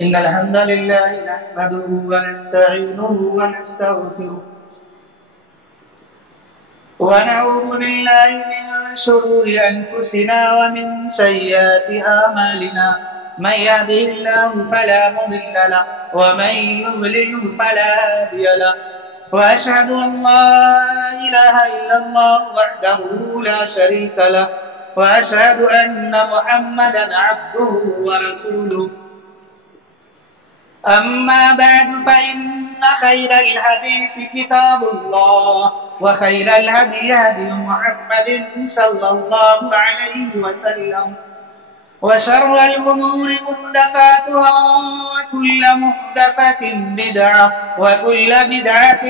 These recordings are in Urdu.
إن الحمد لله نحمده ونستعينه ونستغفره ونعوذ بالله من شرور أنفسنا ومن سيئات أعمالنا من يهده الله فلا مضل له ومن يضلل فلا هادي له وأشهد أن لا إله إلا الله وحده لا شريك له وأشهد أن محمدا عبده ورسوله أما بعد فإن خير الحديث كتاب الله وخير الهدي هدي محمد صلى الله عليه وسلم وشر الأمور محدثاتها وكل محدثة بدعة وكل بدعة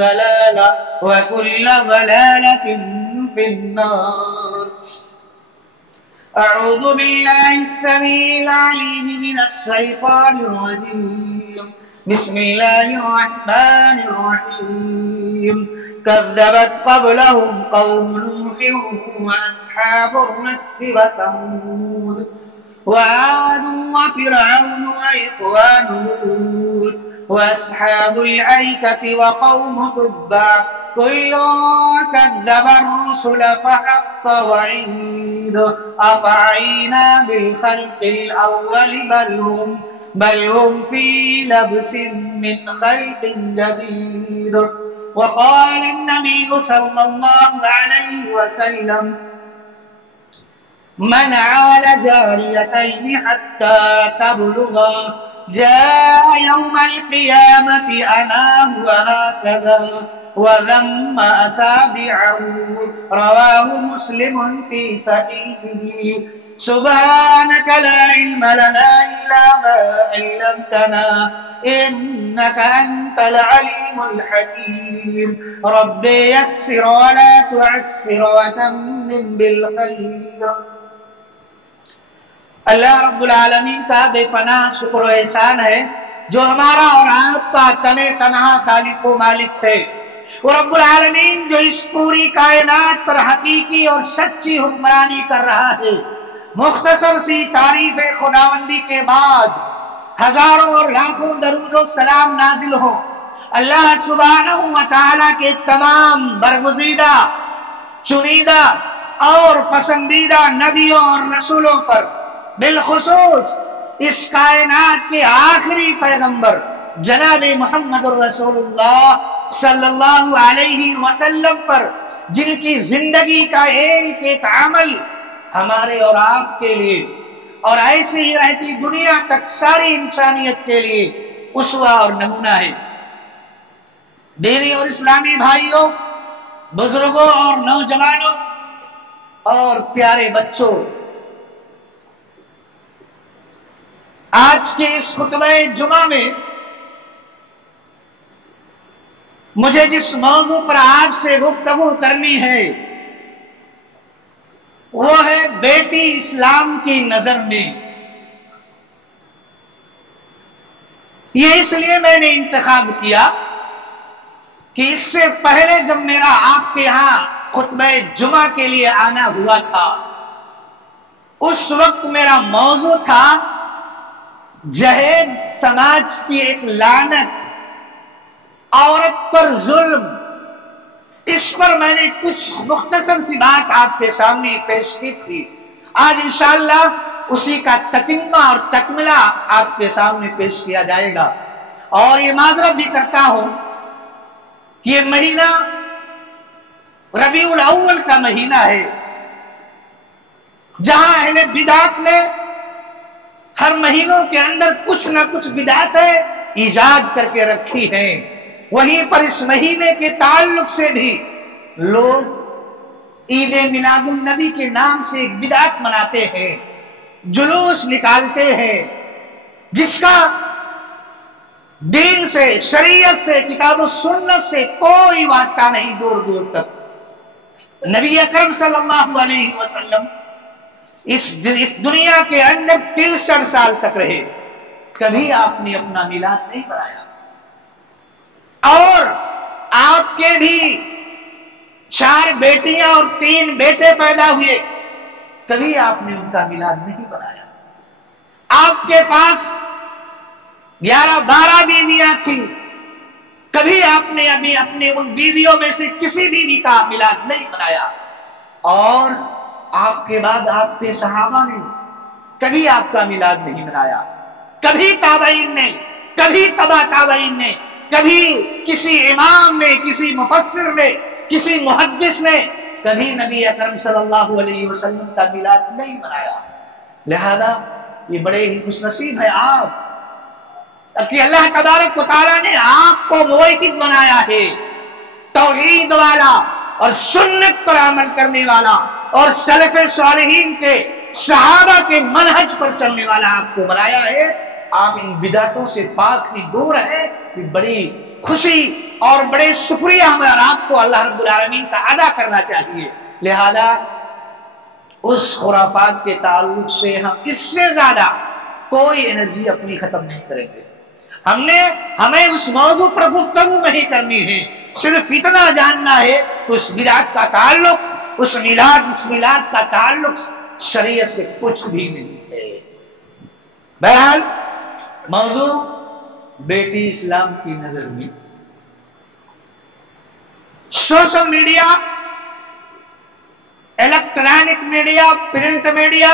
ضلالة وكل ضلالة في النار. أعوذ بالله السميع العليم من الشيطان الرجيم. بسم الله الرحمن الرحيم. كذبت قبلهم قوم نوح وأصحاب الرس وثمود وعاد وفرعون وإخوان لوط وأصحاب الأيكة وقوم تبع كل كذب الرسل فحق وعيد. أفعينا بالخلق الأول بل هم في لبس من خلق جديد. وقال النبي صلى الله عليه وسلم من عال جاريتين حتى تبلغا جاء يوم القيامة أناه وهكذا وذم أصابعه. رواه مسلم في صحيحه. سبحانك لا علم لنا إلا ما علمتنا إنك أنت العليم الحكيم. رب يسر ولا تعسر وتمم بالخير. اللہ رب العالمین کا بے پناہ شکر و احسان ہے جو ہمارا اور آپ کا تنے تنہا خالق و مالک ہے. وہ رب العالمین جو اس پوری کائنات پر حقیقی اور سچی حکمرانی کر رہا ہے. مختصر سی تعریف خداوندی کے بعد ہزاروں اور لاکھوں درود و سلام نازل ہو اللہ سبحانہ و تعالی کے تمام برگزیدہ چنیدہ اور پسندیدہ نبیوں اور رسولوں پر، بالخصوص اس کائنات کے آخری پیغمبر جناب محمد الرسول اللہ صلی اللہ علیہ وسلم پر، جن کی زندگی کا ایک ایک عمل ہمارے اور آپ کے لیے اور ایسے ہی رہتی دنیا تک ساری انسانیت کے لیے اسوہ اور نمونہ ہے. دینی اور اسلامی بھائیوں، بزرگوں اور نوجوانوں اور پیارے بچوں، آج کے اس خطبہ جمعہ میں مجھے جس موضوع پر آپ سے گفتگو کرنی ہے وہ ہے بیٹی اسلام کی نظر میں. یہ اس لیے میں نے انتخاب کیا کہ اس سے پہلے جب میرا آپ کے ہاں خطبہ جمعہ کے لیے آنا ہوا تھا اس وقت میرا موضوع تھا جہیز سماج کی ایک لعنت، عورت پر ظلم. اس پر میں نے کچھ مختصر سی بات آپ کے سامنے پیش کی تھی. آج انشاءاللہ اسی کا تتمہ اور تکملہ آپ کے سامنے پیش کیا جائے گا. اور یہ معذرت بھی کرتا ہوں کہ یہ مہینہ ربیع الاول کا مہینہ ہے جہاں اہل بدعت نے ہر مہینوں کے اندر کچھ نہ کچھ بدعتیں ایجاد کر کے رکھی ہیں. وہیں پر اس مہینے کے تعلق سے بھی لوگ عید میلاد النبی کے نام سے ایک بدعت مناتے ہیں، جلوس نکالتے ہیں جس کا دین سے، شریعت سے، کتاب و سنت سے کوئی واسطہ نہیں دور دور تک. نبی اکرم صلی اللہ علیہ وسلم اس دنیا کے اندر 63 سال تک رہے، کبھی آپ نے اپنا میلاد نہیں منایا. اور آپ کے بھی 4 بیٹیاں اور 3 بیٹے پیدا ہوئے، کبھی آپ نے ان کا میلاد نہیں منایا. آپ کے پاس 11-12 بیویاں تھیں، کبھی آپ نے ابھی اپنے ان بیویوں میں سے کسی بیوی کا میلاد نہیں منایا، اور آپ کے بعد آپ کے صحابہ نے کبھی آپ کا میلاد نہیں منایا، کبھی تابعین نے، کبھی تبع تابعین نے، کبھی کسی امام نے، کسی مفسر نے، کسی محدث نے کبھی نبی اکرم صلی اللہ علیہ وسلم کا میلاد نہیں منایا۔ لہذا یہ بڑے ہی خوش نصیب ہے آپ کہ اللہ تبارک و تعالیٰ نے آپ کو موحد بنایا ہے، توحید والا اور سنت پر عمل کرنے والا اور سلف صالحین کے صحابہ کے منہج پر چلنے والا آپ کو بنایا ہے۔ آپ ان بدعتوں سے پاک ہی دور ہے، یہ بڑی خوشی اور بڑے شکریہ ہمیں اور آپ کو اللہ رب العالمین کا ادا کرنا چاہیے۔ لہذا اس خرافات کے تعلق سے ہم اس سے زیادہ کوئی انرجی اپنی ختم نہیں کریں گے۔ ہمیں اس موضوع پر گفتگو نہیں کرنی ہے، صرف اتنا جاننا ہے کہ اس میلاد کا تعلق، اس میلاد کا تعلق شریعت سے کچھ بھی نہیں ہے۔ بہرحال موضوع بیٹی اسلام کی نظر میں social media, electronic media, print media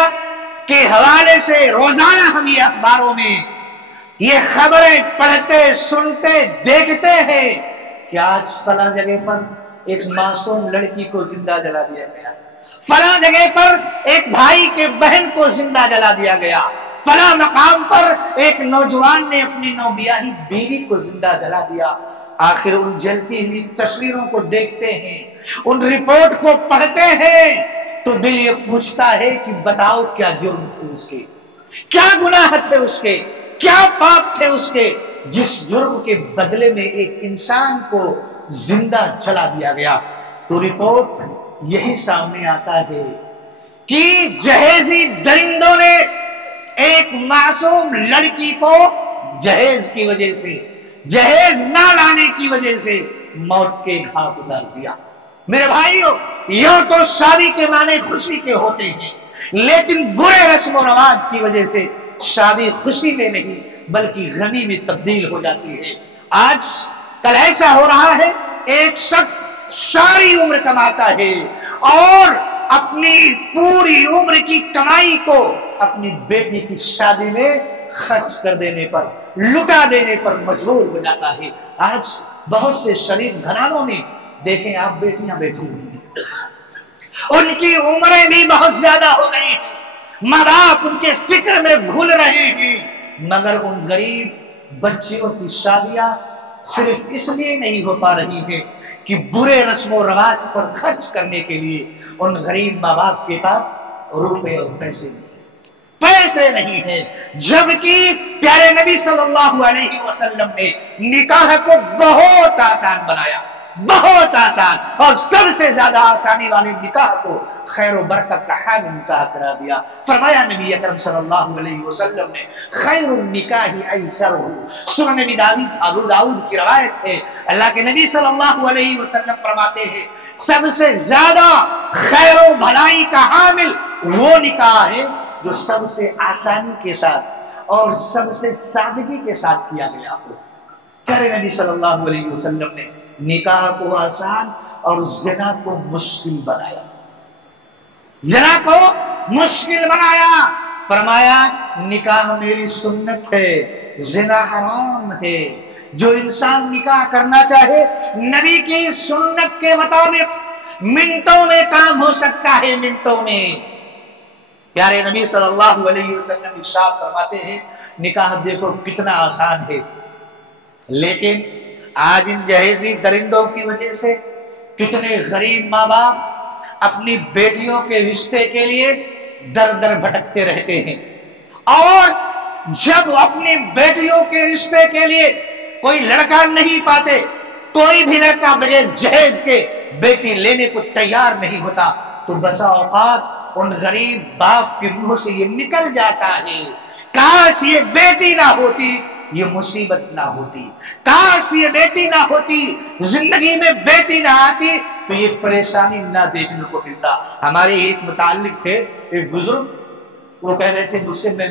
کے حوالے سے روزانہ ہم یہ اخباروں میں یہ خبریں پڑھتے، سنتے، دیکھتے ہیں کہ آج فلاں جگہ پر ایک معصوم لڑکی کو زندہ جلا دیا گیا، فلاں جگہ پر ایک بھائی کے بہن کو زندہ جلا دیا گیا، فلاں مقام پر ایک نوجوان نے اپنی نوبیاہی بیوی کو زندہ جلا دیا۔ آخر ان جلتی ہوئی تصویروں کو دیکھتے ہیں، ان رپورٹ کو پڑھتے ہیں تو دل یہ پوچھتا ہے کہ بتاؤ کیا جرم تھے اس کے، کیا گناہ تھے اس کے، کیا پاپ تھے اس کے، جس جرم کے بدلے میں ایک انسان کو زندہ جلا دیا گیا۔ تو رپورٹ یہی سامنے آتا ہے کہ جہیزی درندوں نے ایک معصوم لڑکی کو جہیز کی وجہ سے، جہیز نہ لانے کی وجہ سے موت کے گھاٹ اتار دیا۔ میرے بھائیوں، یوں تو شادی کے معنی خوشی کے ہوتے ہیں، لیکن برے رسم و رواج کی وجہ سے شادی خوشی میں نہیں بلکہ غمی میں تبدیل ہو جاتی ہے۔ آج کل ایسا ہو رہا ہے، ایک شخص ساری عمر کماتا ہے اور اپنی پوری عمر کی کمائی کو اپنی بیٹی کی شادی میں خرچ کر دینے پر، لٹا دینے پر مجبور ہو جاتا ہے۔ آج بہت سے شریف گھرانوں میں دیکھیں آپ بیٹیاں بیٹھی ہوئی ہیں، ان کی عمریں بھی بہت زیادہ ہو گئی ہیں، ماں باپ ان کے فکر میں بھول رہے ہیں، مگر ان غریب بچیوں کی شادیاں صرف اس لیے نہیں ہو پا رہی ہیں کہ برے رسم و رواج پر خرچ کرنے کے لیے ان غریب ماں باپ کے پاس روپے اور پیسے نہیں ہیں، جبکہ پیارے نبی صلی اللہ علیہ وسلم نے نکاح کو بہت آسان بنایا، بہت آسان، اور سب سے زیادہ آسانی والے نکاح کو خیر و برکت کا حامل نکاح قرار دیا۔ فرمایا نبی اکرم صلی اللہ علیہ وسلم نے خیر النکاح ایسرہ، سنن ابو داؤد کی روایت ہے، اللہ کے نبی صلی اللہ علیہ وسلم فرماتے ہیں سب سے زیادہ خیر و بھلائی کا حامل وہ نکاح ہے جو سب سے آسانی کے ساتھ اور سب سے سادگی کے ساتھ کیا گیا ہو۔ پیارے نبی صلی اللہ علیہ وسلم نے نکاح کو آسان اور زنا کو مشکل بنایا، زنا کو مشکل بنایا۔ فرمایا نکاح میری سنت ہے، زنا حرام ہے۔ جو انسان نکاح کرنا چاہے نبی کی سنت کے مطابق منٹوں میں کام ہو سکتا ہے، منٹوں میں۔ پیارے نبی صلی اللہ علیہ وسلم ارشاد فرماتے ہیں نکاح دیکھو کتنا آسان ہے، لیکن آج ان جہیزی درندوں کی وجہ سے کتنے غریب ماں باپ اپنی بیٹیوں کے رشتے کے لیے در در بھٹکتے رہتے ہیں، اور جب اپنی بیٹیوں کے رشتے کے لیے کوئی لڑکا نہیں پاتے، کوئی بھی لڑکا بغیر جہیز کے بیٹی لینے کو تیار نہیں ہوتا، تو بسا اوقات ان غریب باپ کے منہ سے یہ نکل جاتا ہے کاش یہ بیٹی نہ ہوتی، یہ مصیبت نہ ہوتی، کاش یہ بیٹی نہ ہوتی، زندگی میں بیٹی نہ آتی تو یہ پریشانی نہ دیکھنے کو ملتا۔ ہمارے ایک متعلق تھے، ایک بزرگ، وہ کہہ رہے تھے مجھ سے میں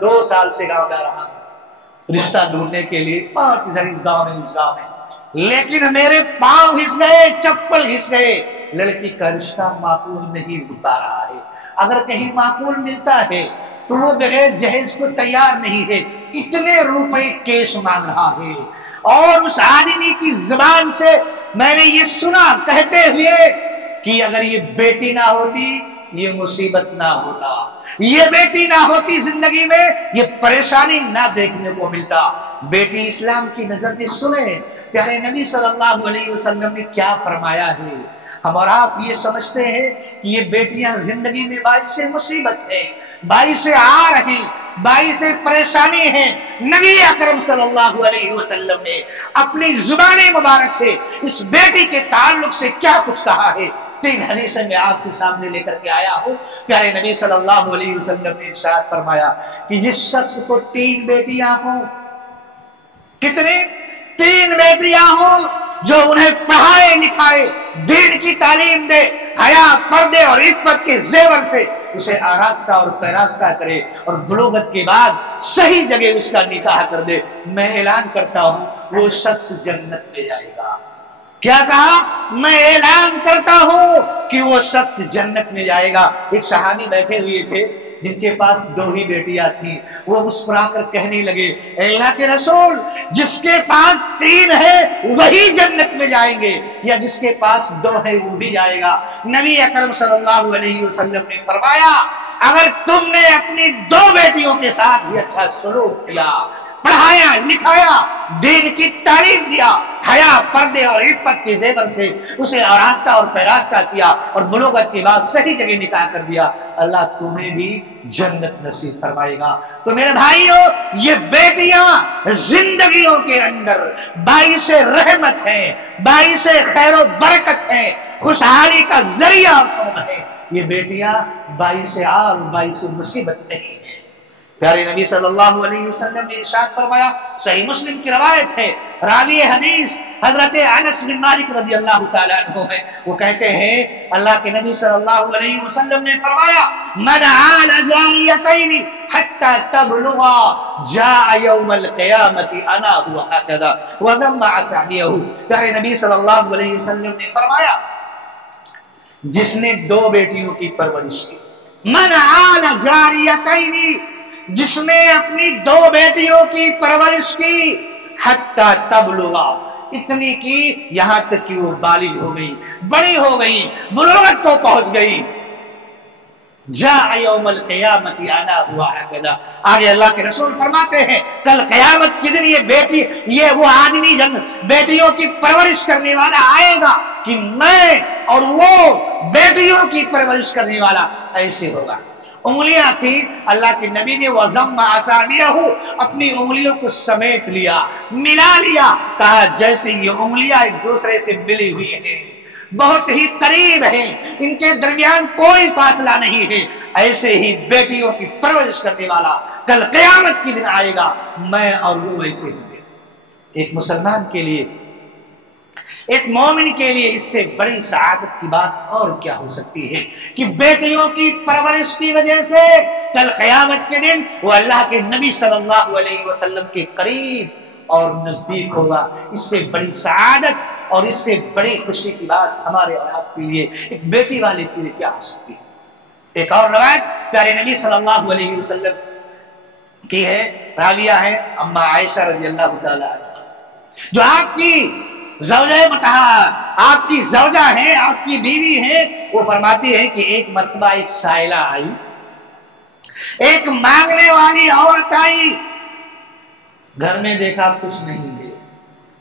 2 سال سے گاؤں جا رہا ہوں، رشتہ ڈھونڈنے کے لیے بہت ادھر اس گاؤں میں لیکن میرے پاؤں گھس گئے، چپل گھس گئے، لڑکی کا رشتہ معقول نہیں ہوتا رہا ہے۔ اگر کہیں معقول ملتا ہے تو وہ بغیر جہیز کو تیار نہیں ہے، اتنے روپے کیش مانگ رہا ہے۔ اور اس آدمی کی زبان سے میں نے یہ سنا کہتے ہوئے کہ اگر یہ بیٹی نہ ہوتی یہ مصیبت نہ ہوتا، یہ بیٹی نہ ہوتی زندگی میں یہ پریشانی نہ دیکھنے کو ملتا۔ بیٹی اسلام کی نظر میں سنیں پیارے نبی صلی اللہ علیہ وسلم نے کیا فرمایا ہے۔ ہم اور آپ یہ سمجھتے ہیں کہ یہ بیٹیاں زندگی میں باعث مصیبت ہے، باعث عار ہیں، باعث پریشانی ہیں۔ نبی اکرم صلی اللہ علیہ وسلم نے اپنی زبان مبارک سے اس بیٹی کے تعلق سے کیا کچھ کہا ہے، 3 حدیثیں میں آپ کے سامنے لے کر کے آیا ہوں۔ پیارے نبی صلی اللہ علیہ وسلم نے ارشاد فرمایا کہ جس شخص کو 3 بیٹیاں ہوں، کتنے؟ 3 بیٹیاں ہوں، جو انہیں پڑھائے لکھائے، دین کی تعلیم دے، حیا، پردے اور عفت کے زیور سے اسے آراستہ اور پیراستہ کرے اور بلوغت کے بعد صحیح جگہ اس کا نکاح کر دے، میں اعلان کرتا ہوں وہ شخص جنت میں جائے گا۔ کیا کہا؟ میں اعلان کرتا ہوں کہ وہ شخص جنت میں جائے گا۔ ایک صحابی بیٹھے ہوئے تھے جن کے پاس 2 ہی بیٹیاں تھیں، وہ مسکرا کر کہنے لگے اے اللہ کے رسول، جس کے پاس 3 ہے وہی جنت میں جائیں گے یا جس کے پاس 2 ہے وہ بھی جائے گا؟ نبی اکرم صلی اللہ علیہ وسلم نے فرمایا اگر تم نے اپنی 2 بیٹیوں کے ساتھ بھی اچھا سلوک کیا، پڑھایا لکھایا، دین کی تعلیم دیا، حیا، پردے اور عفت کے زیور سے اسے آراستہ اور پیراستہ کیا اور بلوغت کے بعد صحیح جگہ نکاح کر دیا، اللہ تمہیں بھی جنت نصیب فرمائے گا۔ تو میرے بھائیوں، یہ بیٹیاں زندگیوں کے اندر باعث رحمت ہے، باعث خیر و برکت ہے، خوشحالی کا ذریعہ اور سبب ہے۔ یہ بیٹیاں باعث عار، باعث مصیبت نہیں ہے۔ پیارے نبی صلی اللہ علیہ وسلم نے ارشاد فرمایا، صحیح مسلم کی روایت ہے، راوی حدیث حضرت انس بن مالک رضی اللہ تعالیٰ عنہ ہے، وہ کہتے ہیں اللہ کے نبی صلی اللہ علیہ وسلم نے فرمایا من عال جاریتین حتی تبلغا جاء یوم القیامت انا ہوا هكذا وذم اصحابہ۔ پیارے نبی صلی اللہ علیہ وسلم نے فرمایا جس نے 2 بیٹیوں کی پرورش کی، من عال جاریتین، جس نے اپنی 2 بیٹیوں کی پرورش کی، حتی تبلغا، اتنی کی یہاں تک کہ وہ بالغ ہو گئی، بڑی ہو گئی، بلوغت کو پہنچ گئی، جاء یوم القیامت انا ہوا هكذا۔ آگے اللہ کے رسول فرماتے ہیں کل قیامت کے دن یہ بیٹی، یہ وہ آدمی جن بیٹیوں کی پرورش کرنے والا آئے گا کہ میں اور وہ بیٹیوں کی پرورش کرنے والا ایسے ہوگا۔ انگلیاں تھی، اللہ کے نبی نے وَضَمَّ أَصَابِعَهُ، اپنی انگلیوں کو سمیٹ لیا، ملا لیا، کہا جیسے یہ انگلیاں ایک دوسرے سے ملی ہوئی ہیں، بہت ہی قریب ہیں، ان کے درمیان کوئی فاصلہ نہیں ہے، ایسے ہی بیٹیوں کی پرورش کرنے والا کل قیامت کی دن آئے گا، میں اور وہ ایسے ہوں گے۔ ایک مسلمان کے لیے، ایک مومن کے لیے اس سے بڑی سعادت کی بات اور کیا ہو سکتی ہے کہ بیٹیوں کی پرورش کی وجہ سے کل قیامت کے دن وہ اللہ کے نبی صلی اللہ علیہ وسلم کے قریب اور نزدیک ہوگا۔ اس سے بڑی سعادت اور اس سے بڑی خوشی کی بات ہمارے اور آپ کے لیے، ایک بیٹی والے کے لیے کیا ہو سکتی ہے۔ ایک اور روایت پیارے نبی صلی اللہ علیہ وسلم کی ہے، راویہ ہے اما عائشہ رضی اللہ تعالی عنہ، جو آپ کی زوجہ مطہرہ، آپ کی زوجہ ہے، آپ کی بیوی ہے، وہ فرماتی ہے کہ ایک مرتبہ ایک سائلہ آئی، ایک مانگنے والی عورت آئی، گھر میں دیکھا کچھ نہیں ہے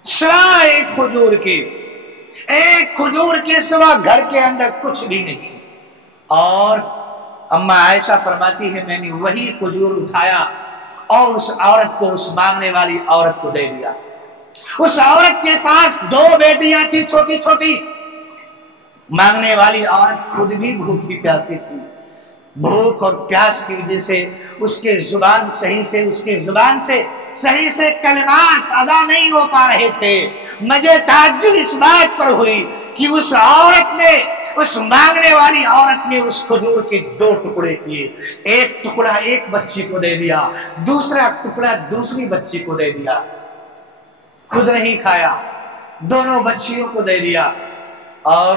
سوائے ایک کھجور کے سوا گھر کے اندر کچھ بھی نہیں۔ اور اما عائشہ فرماتی ہے میں نے وہی کھجور اٹھایا اور اس عورت کو، اس مانگنے والی عورت کو دے دیا۔ اس عورت کے پاس 2 بیٹیاں تھی چھوٹی چھوٹی، مانگنے والی عورت خود بھی بھوکی پیاسی تھی، بھوک اور پیاس کی وجہ سے اس کے زبان سے صحیح سے کلمات ادا نہیں ہو پا رہے تھے۔ مجھے تعجب اس بات پر ہوئی کہ اس عورت نے اس مانگنے والی عورت نے اس کھجور کے 2 ٹکڑے کیے، ایک ٹکڑا ایک بچی کو دے دیا، دوسرا ٹکڑا دوسری بچی کو دے دیا، خود نہیں کھایا، دونوں بچیوں کو دے دیا اور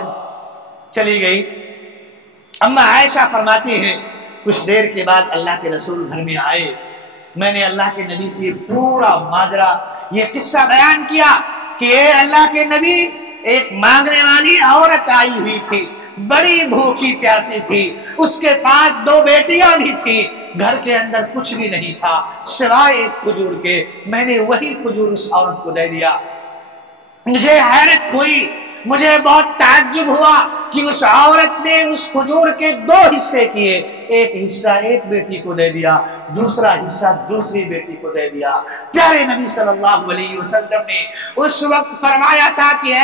چلی گئی۔ اما عائشہ فرماتی ہیں کچھ دیر کے بعد اللہ کے رسول گھر میں آئے، میں نے اللہ کے نبی سے پورا ماجرا یہ قصہ بیان کیا کہ اے اللہ کے نبی، ایک مانگنے والی عورت آئی ہوئی تھی، بڑی بھوکی پیاسی تھی، اس کے پاس 2 بیٹیاں بھی تھی، گھر کے اندر کچھ بھی نہیں تھا سوائے ایک کھجور کے، میں نے وہی کھجور اس عورت کو دے دیا۔ مجھے حیرت ہوئی، مجھے بہت تعجب ہوا کہ اس عورت نے اس کھجور کے 2 حصے کیے، ایک حصہ ایک بیٹی کو دے دیا، دوسرا حصہ دوسری بیٹی کو دے دیا۔ پیارے نبی صلی اللہ علیہ وسلم نے اس وقت فرمایا تھا کہ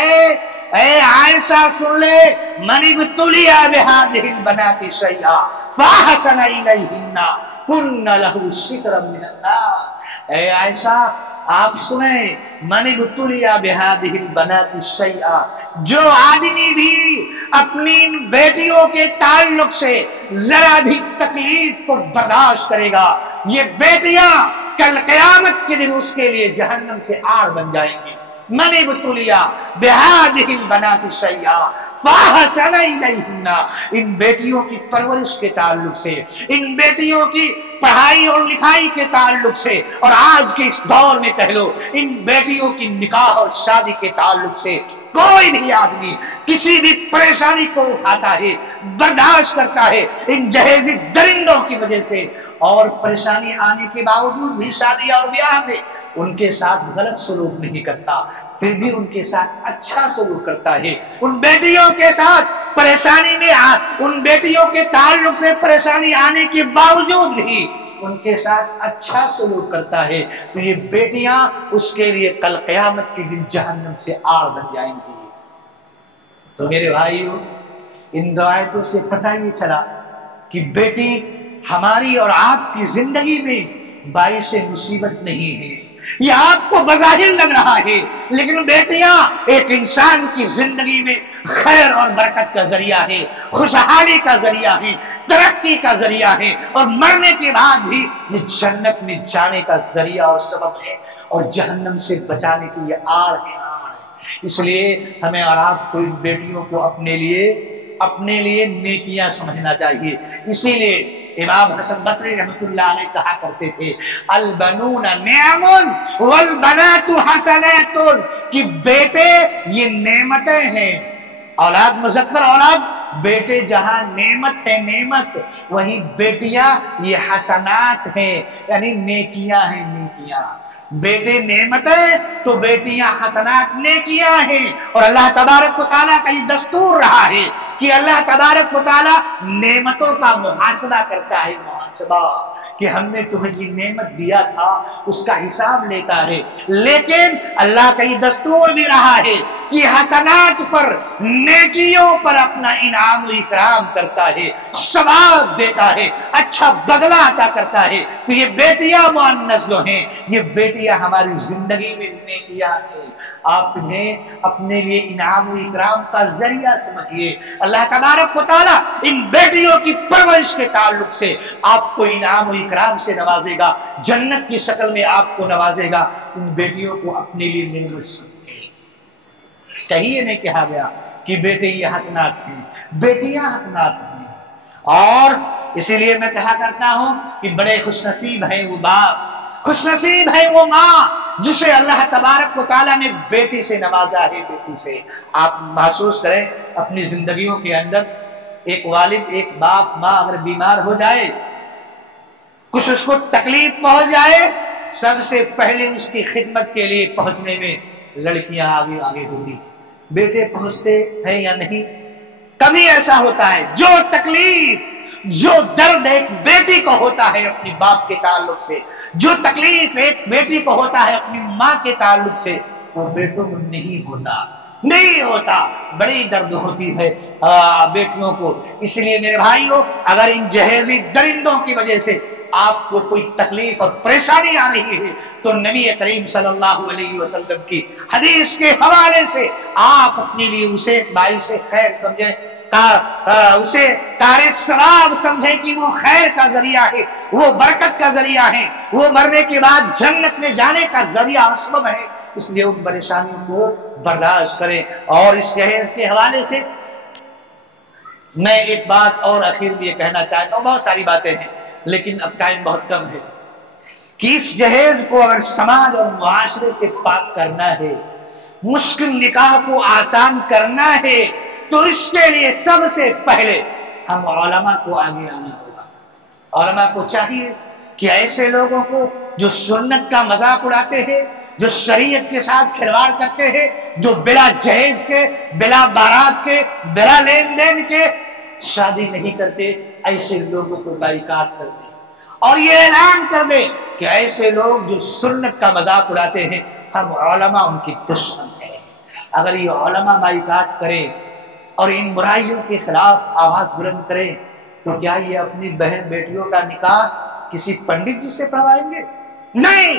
اے عائشہ سن لے، من ابتلی بہذہ البنات شیئا فاحسن الیہن کن لہ سترا من النار۔ اے عائشہ آپ سنیں، من ابتلی بہذہ البنات شیئا، جو آدمی بھی اپنی بیٹیوں کے تعلق سے ذرا بھی تکلیف کو برداشت کرے گا، یہ بیٹیاں کل قیامت کے دن اس کے لیے جہنم سے آڑ بن جائیں گی۔ من ابتلی بہذہ البنات شیئا فاحسن الیہن، ان بیٹیوں کی پرورش کے تعلق سے، ان بیٹیوں کی پڑھائی اور لکھائی کے تعلق سے، اور آج کے اس دور میں کہہ لو ان بیٹیوں کی نکاح اور شادی کے تعلق سے کوئی بھی آدمی کسی بھی پریشانی کو اٹھاتا ہے، برداشت کرتا ہے، ان جہیزی درندوں کی وجہ سے، اور پریشانی آنے کے باوجود بھی شادی اور بیاہ میں ان کے ساتھ غلط سلوک نہیں کرتا، پھر بھی ان کے ساتھ اچھا سلوک کرتا ہے، ان بیٹیوں کے ساتھ پریشانی میں ان بیٹیوں کے تعلق سے پریشانی آنے کے باوجود بھی ان کے ساتھ اچھا سلوک کرتا ہے، تو یہ بیٹیاں اس کے لیے کل قیامت کے دن جہنم سے آڑ بن جائیں گی۔ تو میرے بھائیوں، ان دو آیتوں سے پتہ یہ چلا کہ بیٹی ہماری اور آپ کی زندگی میں باعث مصیبت نہیں ہے، یہ آپ کو بظاہر لگ رہا ہے، لیکن بیٹیاں ایک انسان کی زندگی میں خیر اور برکت کا ذریعہ ہے، خوشحالی کا ذریعہ ہے، ترقی کا ذریعہ ہے، اور مرنے کے بعد بھی یہ جنت میں جانے کا ذریعہ اور سبب ہے، اور جہنم سے بچانے کے لیے آڑ ہے۔ اس لیے ہمیں اور آپ کو ان بیٹیوں کو اپنے لیے نیکیاں سمجھنا چاہیے۔ اسی لیے امام حسن بصری رحمۃ اللہ علیہ کہا کرتے تھے، البنون نعم والبنات حسنات، کہ بیٹے یہ نعمتیں ہیں، اولاد مذکر اولاد، بیٹے جہاں نعمت ہے نعمت، وہیں بیٹیاں یہ حسنات ہیں، یعنی نیکیاں ہیں نیکیاں۔ بیٹے نعمتیں تو بیٹیاں حسنات نیکیاں ہیں، اور اللہ تبارک و تعالیٰ کا یہ دستور رہا ہے کہ اللہ تبارک و تعالیٰ نعمتوں کا محاسبہ کرتا ہے، محاسبہ کہ ہم نے تمہیں یہ نعمت دیا تھا اس کا حساب لیتا ہے، لیکن اللہ کا یہ دستور بھی رہا ہے کہ حسنات پر، نیکیوں پر اپنا انعام و اکرام کرتا ہے، ثواب دیتا ہے، اچھا بدلہ عطا کرتا ہے۔ تو یہ بیٹیاں مؤنث جو ہیں، یہ بیٹیاں ہماری زندگی میں نیکیاں ہیں، آپ انہیں اپنے لیے انعام و اکرام کا ذریعہ سمجھیے۔ اللہ تبارک و تعالیٰ ان بیٹیوں کی پرورش کے تعلق سے آپ کو انعام و اکرام سے نوازے گا، جنت کی شکل میں آپ کو نوازے گا۔ ان بیٹیوں کو اپنے لیے نعمت سمجھیں۔ کہیں نہیں کہا گیا کہ بیٹے یہ حسنات ہیں، بیٹیاں حسنات ہیں۔ اور اسی لیے میں کہا کرتا ہوں کہ بڑے خوش نصیب ہیں وہ باپ، خوش نصیب ہے وہ ماں جسے اللہ تبارک و تعالیٰ نے بیٹی سے نوازا ہے، بیٹی سے۔ آپ محسوس کریں اپنی زندگیوں کے اندر، ایک والد، ایک باپ، ماں اگر بیمار ہو جائے، کچھ اس کو تکلیف پہنچ جائے، سب سے پہلے اس کی خدمت کے لیے پہنچنے میں لڑکیاں آگے آگے ہوتی، بیٹے پہنچتے ہیں یا نہیں؟ کبھی ایسا ہوتا ہے جو تکلیف، جو درد ایک بیٹی کو ہوتا ہے اپنی باپ کے تعلق سے، جو تکلیف ایک بیٹی کو ہوتا ہے اپنی ماں کے تعلق سے، وہ بیٹوں کو نہیں ہوتا، بڑی درد ہوتی ہے بیٹیوں کو۔ اس لیے میرے بھائیوں، اگر ان جہیزی درندوں کی وجہ سے آپ کو کوئی تکلیف اور پریشانی آ رہی ہے تو نبی کریم صلی اللہ علیہ وسلم کی حدیث کے حوالے سے آپ اپنے لیے اسے باعث خیر سمجھیں۔ اسے کار ثواب سمجھے کہ وہ خیر کا ذریعہ ہے، وہ برکت کا ذریعہ ہے، وہ مرنے کے بعد جنت میں جانے کا ذریعہ سبب ہے، اس لیے ان پریشانیوں کو برداشت کریں۔ اور اس جہیز کے حوالے سے میں ایک بات اور اخیر میں یہ کہنا چاہتا ہوں، بہت ساری باتیں ہیں لیکن اب ٹائم بہت کم ہے، کہ اس جہیز کو اگر سماج اور معاشرے سے پاک کرنا ہے، مشکل نکاح کو آسان کرنا ہے، تو اس کے لیے سب سے پہلے ہم علماء کو آگے آنا ہوگا۔ علماء کو چاہیے کہ ایسے لوگوں کو جو سنت کا مذاق اڑاتے ہیں، جو شریعت کے ساتھ کھلواڑ کرتے ہیں، جو بلا جہیز کے، بلا بارات کے، بلا لین دین کے شادی نہیں کرتے، ایسے لوگوں کو بائیکاٹ کر دیں اور یہ اعلان کر دے کہ ایسے لوگ جو سنت کا مذاق اڑاتے ہیں، ہم علماء ان کی دشمن ہیں۔ اگر یہ علماء بائیکاٹ کریں اور ان برائیوں کے خلاف آواز بلند کریں تو کیا یہ اپنی بہن بیٹیوں کا نکاح کسی پنڈت جی سے پڑھوائیں گے؟ نہیں،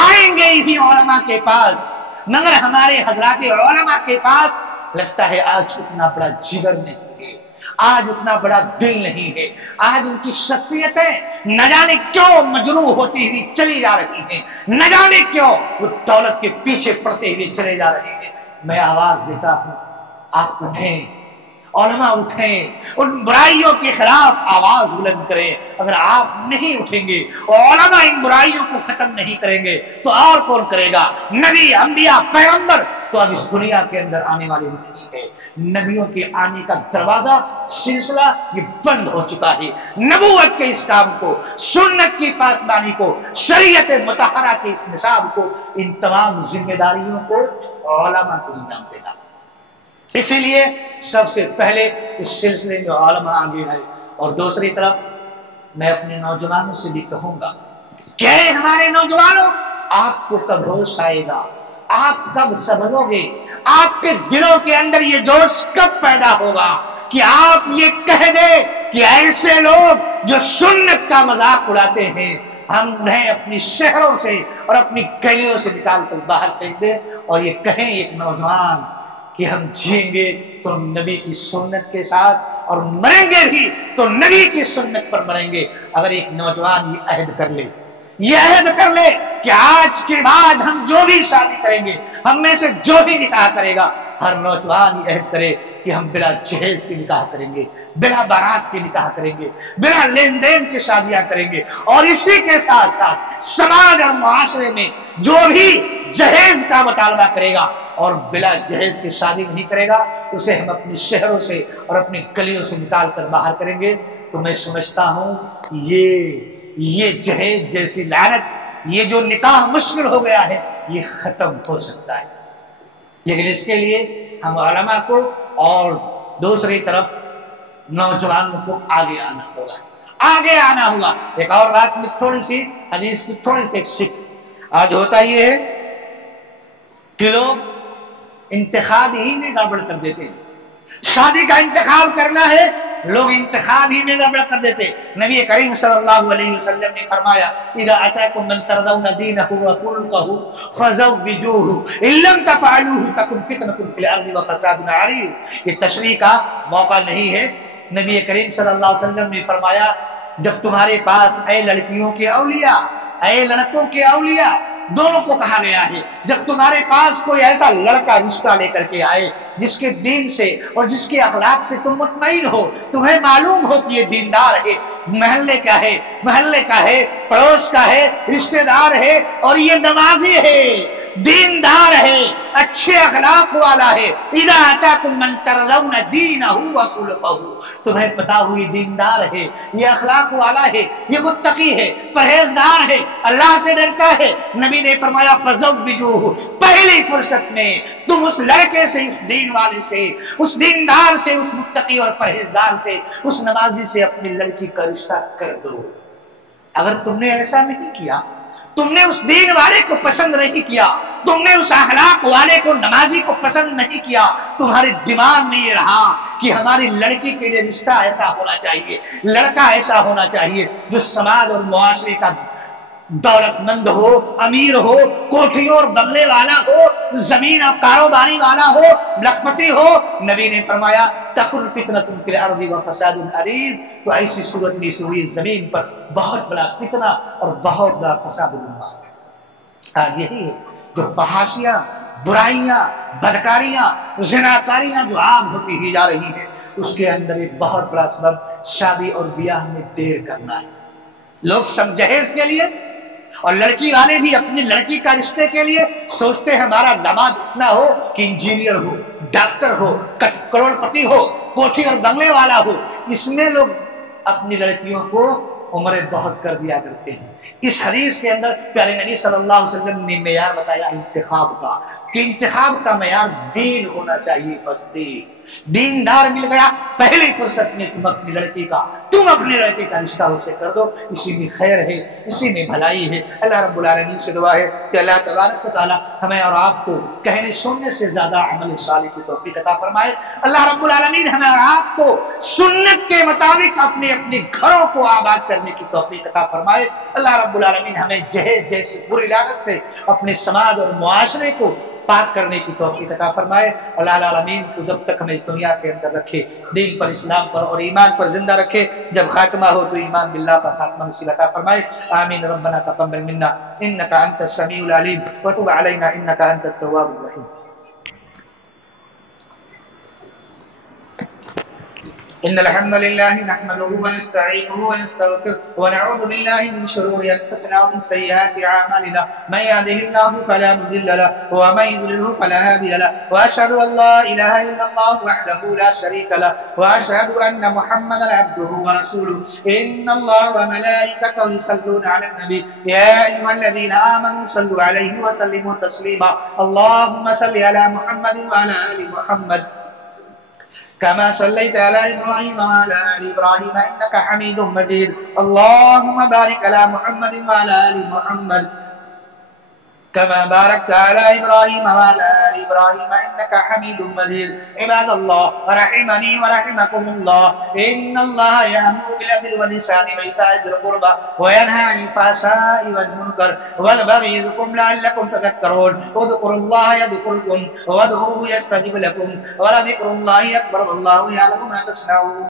آئیں گے ہی علماء کے پاس، مگر ہمارے حضرات علماء کے پاس لگتا ہے آج اتنا بڑا جگر نہیں ہے، آج اتنا بڑا دل نہیں ہے، آج ان کی شخصیتیں نہ جانے کیوں مجروح ہوتی ہوئی چلی جا رہی ہیں، نہ جانے کیوں وہ دولت کے پیچھے پڑتے ہوئے چلے جا رہے ہیں۔ میں آواز دیتا ہوں، آپ اٹھیں، علماء اٹھیں، ان برائیوں کے خلاف آواز بلند کریں۔ اگر آپ نہیں اٹھیں گے اور علماء ان برائیوں کو ختم نہیں کریں گے تو اور کون کرے گا؟ نبی، انبیاء، پیغمبر تو اب اس دنیا کے اندر آنے والے نہیں ہے۔ نبیوں کے آنے کا دروازہ، سلسلہ یہ بند ہو چکا ہے۔ نبوت کے اس کام کو، سنت کی پاسبانی کو، شریعت مطہرہ کے اس نصاب کو، ان تمام ذمہ داریوں کو علماء کو انجام دینا۔ اسی لیے سب سے پہلے اس سلسلے میں علماء آگے آئے۔ اور دوسری طرف میں اپنے نوجوانوں سے بھی کہوں گا کہ اے ہمارے نوجوانوں، آپ کو کب ہوش آئے گا؟ آپ کب سمجھو گے؟ آپ کے دلوں کے اندر یہ جوش کب پیدا ہوگا کہ آپ یہ کہہ دیں کہ ایسے لوگ جو سنت کا مذاق اڑاتے ہیں، ہم انہیں اپنی شہروں سے اور اپنی گلیوں سے نکال کر باہر پھینک دیں، اور یہ کہیں ایک نوجوان کہ ہم جئیں گے تو نبی کی سنت کے ساتھ اور مریں گے بھی تو نبی کی سنت پر مریں گے۔ اگر ایک نوجوان یہ عہد کر لے، یہ عہد کر لے کہ آج کے بعد ہم جو بھی شادی کریں گے، ہم میں سے جو بھی نکاح کرے گا، ہر نوجوان یہ عہد کرے کہ ہم بلا جہیز کی نکاح کریں گے، بلا بارات کی نکاح کریں گے، بلا لین دین کی شادیاں کریں گے، اور اسی کے ساتھ ساتھ سماج اور معاشرے میں جو بھی جہیز کا مطالبہ کرے گا اور بلا جہیز کی شادی نہیں کرے گا، اسے ہم اپنے شہروں سے اور اپنی گلیوں سے نکال کر باہر کریں گے۔ تو میں سمجھتا ہوں یہ جہیز جیسی لعنت، یہ جو نکاح مشکل ہو گیا ہے، یہ ختم ہو سکتا ہے۔ لیکن اس کے لیے ہم علماء کو اور دوسری طرف نوجوانوں کو آگے آنا ہوگا، آگے آنا ہوگا۔ ایک اور بات میں تھوڑی سی حدیث کی تھوڑی سی ایک سکھ، آج ہوتا یہ ہے کہ لوگ انتخاب ہی میں گڑبڑ کر دیتے ہیں۔ شادی کا انتخاب کرنا ہے، لوگ انتخاب ہی میں گڑبڑ کر دیتے۔ نبی کریم صلی اللہ علیہ وسلم نے فرمایا اذا اتاکم من ترضون دینہ وخلقہ فزوجوہ ان لم تفعلوہ تکن فتنۃ فی الارض وفساد عریض۔ یہ تشریح کا موقع نہیں ہے۔ نبی کریم صلی اللہ علیہ وسلم نے فرمایا جب تمہارے پاس اے لڑکیوں کے اولیاء، اے لڑکوں کے اولیاء، دونوں کو کہا گیا ہے، جب تمہارے پاس کوئی ایسا لڑکا رشتہ لے کر کے آئے جس کے دین سے اور جس کے اخلاق سے تم مطمئن ہو، تمہیں معلوم ہو کہ یہ دیندار ہے، محلے کا ہے، محلے کا ہے، پڑوس کا ہے، رشتہ دار ہے، اور یہ نمازی ہے، دیندار ہے، اچھے اخلاق والا ہے، اذا اتاکم من ترضون دینہ وخلقہ، تمہیں پتا ہوئی دیندار ہے، یہ اخلاق والا ہے، یہ متقی ہے، پرہیزگار ہے، اللہ سے ڈرتا ہے، نبی نے فرمایا فزوجوہ، پہلی فرصت میں تم اس لڑکے سے، اس دین والے سے، اس دیندار سے، اس متقی اور پرہیزگار سے، اس نمازی سے اپنی لڑکی کا رشتہ کر دو۔ اگر تم نے ایسا نہیں کیا، تم نے اس دین والے کو پسند نہیں کیا، تم نے اس اخلاق والے کو، نمازی کو پسند نہیں کیا، تمہارے دماغ میں یہ رہا کہ ہماری لڑکی کے لیے رشتہ ایسا ہونا چاہیے، لڑکا ایسا ہونا چاہیے جو سماج اور معاشرے کا دولت مند ہو، امیر ہو، کوٹھیوں اور بنگلے والا ہو، زمین اور کاروباری والا ہو، لکھپتی ہو، نبی نے فرمایا تکن فتنۃ فی الارض وفساد عریض، تو ایسی صورت میں ہوئی زمین پر بہت بڑا فتنہ اور بہت بڑا فساد ہوگا۔ آج یہی ہے جو فحاشیاں، برائیاں، بدکاریاں، زناکاریاں جو عام ہوتی ہی جا رہی ہیں، اس کے اندر ایک بہت بڑا سبب شادی اور بیاہ میں دیر کرنا ہے۔ لوگ سب جہیز کے لیے، اور لڑکی والے بھی اپنی لڑکی کا رشتے کے لیے سوچتے ہیں ہمارا داماد اتنا ہو کہ انجینئر ہو، ڈاکٹر ہو، کروڑ پتی ہو، کوٹھی اور بنگلے والا ہو۔ اس میں لوگ اپنی لڑکیوں کو عمریں بہت کر دیا کرتے ہیں۔ اس حدیث کے اندر پیارے نبی صلی اللہ علیہ وسلم نے معیار بتایا انتخاب کا، کہ انتخاب کا معیار دین ہونا چاہیے۔ بس دیندار مل گیا، پہلی فرصت میں تم اپنی لڑکی کا رشتہ اسے کر دو، اسی میں خیر ہے، اسی میں بھلائی ہے۔ اللہ رب العالمین سے دعا ہے کہ اللہ تبارک و تعالی ہمیں اور آپ کو کہنے سننے سے زیادہ عمل صالح کی توفیق عطا فرمائے۔ اللہ رب العالمین ہمیں اور آپ کو سنت کے مطابق اپنے گھروں کو آباد کرنے کی توفیق عطا فرمائے۔ اللہ رب العالمین ہمیں جہیز جیسی بری لعنت سے اپنے سماج اور معاشرے کو پاک کرنے کی توفیق عطا فرمائے۔ اللہ العالمین تو جب تک ہمیں اس دنیا کے اندر رکھے، دین پر، اسلام پر اور ایمان پر زندہ رکھے، جب خاتمہ ہو تو ایمان باللہ پر خاتمہ نصیب عطا فرمائے۔ آمین۔ ربنا تقبل منا انك انت السميع العليم وتب علينا انك انت التواب الرحيم۔ إن الحمد لله نحمده ونستعينه ونستغفره ونعوذ بالله من شرور أنفسنا ومن سيئات أعمالنا، من يهده الله فلا مضل له ومن يضلله فلا هادي له، وأشهد أن لا إله إلا الله وحده لا شريك له، وأشهد أن محمدا عبده ورسوله۔ إن الله وملائكته يصلون على النبي، يا أيها الذين آمنوا صلوا عليه وسلموا تسليما۔ اللهم صل على محمد وعلى آل محمد كما صليت على إبراهيم وعلى آل إبراهيم إنك حميد مجيد۔ اللهم بارك على محمد وعلى آل محمد كما باركت على إبراهيم وعلى آل إبراهيم إنك حميد مجيد۔ عباد الله، رحمني ورحمكم الله، إن الله يأمر بالعدل والإحسان وإيتاء ذي القربى وينهى عن الفحشاء والمنكر والبغي يعظكم لعلكم تذكرون۔ اذكروا الله يذكركم وادعوه يستجب لكم ولذكر الله أكبر والله يعلم ما تصنعون۔